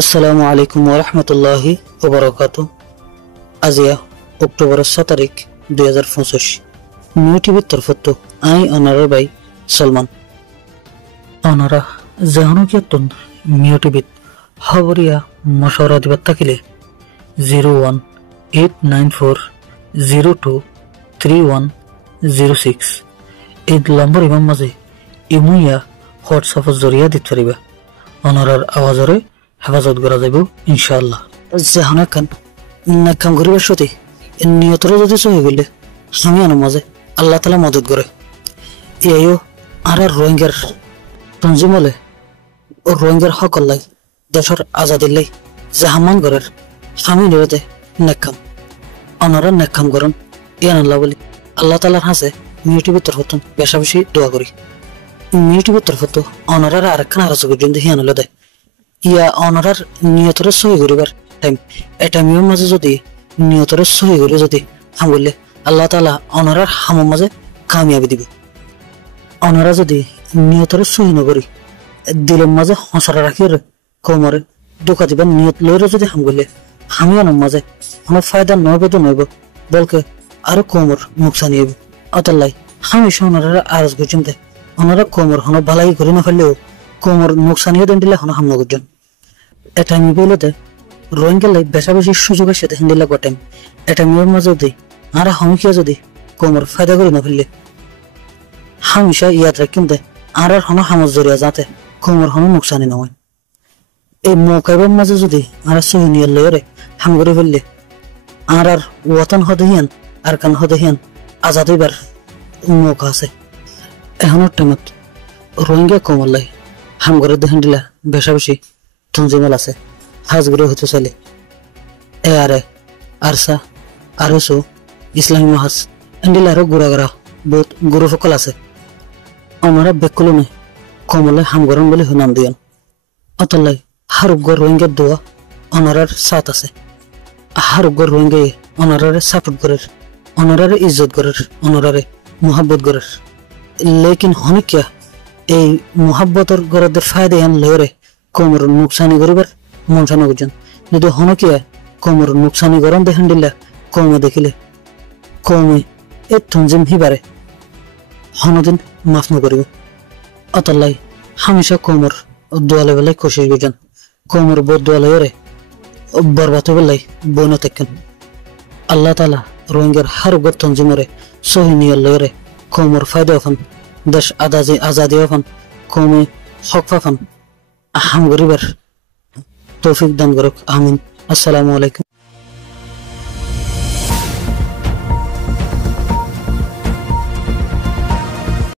আসসালামু আলাইকুম ওরহমতুল্লাহি ওবরাকাতু। আজিয়া অক্টোবর 7 তারিখ 2025 নিউ টিভির তরফত আই অনারের ভাই সলমান অনারা জাহানুকিয়াতন নিউ টিভিত খবরিয়া মশওয়ারা দিবার থাকিলে 01894023106 এই নম্বর ইমাম মাঝে ইমুইয়া হোয়াটসঅ্যাপের জরিয়া দিতে পারিবা। অনারার আওয়াজরে হেফাজত করা যাব ইনশাআল্লাহ। জাহানা খান নাকাম করিবার সতী নিয়তর যদি সহি গেলে আমি আনো মাঝে আল্লাহ তালা মদত করে ইয়ো আর রোহিঙ্গার তঞ্জিমলে ও রোহিঙ্গার হক আল্লাহ দেশের আজাদিল্লাই জাহামান করার স্বামী নিরতে নেকাম অনারা নেকাম করেন ইয়ান আল্লাহ বলি আল্লাহ তালার হাসে মিউটিভের তরফত বেশা বেশি দোয়া করি। মিউটিভের তরফত অনারার আরেকখান আরজ পর্যন্ত হিয়ান হলে দেয় ইয়া অনারার নিয়তরে সহি করিবার টাইম এটা মিয়র মাঝে যদি নিয়তরে সহি করে যদি হাম বললে আল্লাহ তালা অনারার হামের মাঝে কামিয়াবি দিব। অনারা যদি নিয়তরে সহি নকরি দিলের মাঝে হসরা রাখিয়ে কোমরে দোকা দিবার নিয়ত লইরে যদি হাম করলে হামি আনার মাঝে কোনো ফায়দা নইবে তো নইব বলকে আরো কোমর নুকসানি হইব। অতাল্লাই হামেশা ওনারা আরজ করছেন ওনারা কোমর হন ভালাই করে না ফেললেও কোমর নুকসানিও দেন দিলে হন হাম নগরজন এটা আমি বলতে রোহিঙ্গা লাই বেশা বেশি সুযোগের সাথে হিন্দিলা গটেন এটা মিয়র মাঝে যদি আর হামিকিয়া যদি কোমর ফায়দা করে না ফেললে হামিশা ইয়াদ রাখেন দে আর হন হামজ জরিয়া যাতে কোমর হন নুকসানি নয়। এই মৌকাইবার মাঝে যদি আর সহি নিয়ে লয়রে হাম করে ফেললে আর ওয়াতন হদহিয়ান আর কান হদহিয়ান আজাদ হইবার মৌকা আছে। এখনের টাইমত রোহিঙ্গা কোমর লাই হাম করে দেখেন দিলা বেশা বেশি তঞ্জিমাল আছে হাজগুড়ে হতে চাইলে এ আরে আরসা আরসো ইসলামী মহাজ এন্ডিল আরো গুড়াগড়া বহুত গুরু সকল আছে আমরা বেকলো নেই কমলে হাম গরম বলে নাম দিয়ান অতলাই হারুগর রোহিঙ্গার দোয়া অনারার সাথ আছে হারুগর রোহিঙ্গায় অনারারে সাপোর্ট করের অনারারে ইজ্জত করের অনারারে মোহাব্বত করের লেকিন হনিকিয়া এই মোহাব্বতর গরদের ফায়দা আন লয়রে কোমর নুকসানি করিবার মন সানো করছেন যদি হনকিয়া কোমর নুকসানি গরম দেখেন দিলা কমে দেখিলে কমে এ তঞ্জিম হিবারে হনদিন মাফ নকরিব। অতলাই হামেশা কোমর দোয়ালে বেলায় কোশিশ করছেন কোমর বোধ দোয়ালে ওরে বরবাদ বেলায় বইন থাকেন আল্লাহ তালা রোহিঙ্গার হারুগর তঞ্জিমরে সহি নিয়ে লয়রে কোমর ফায়দা এখন দেশ আজাদি এখন কমে হক ফাফান হাম গরিবার তৌফিক দান করুক আমিন। আসসালামু আলাইকুম।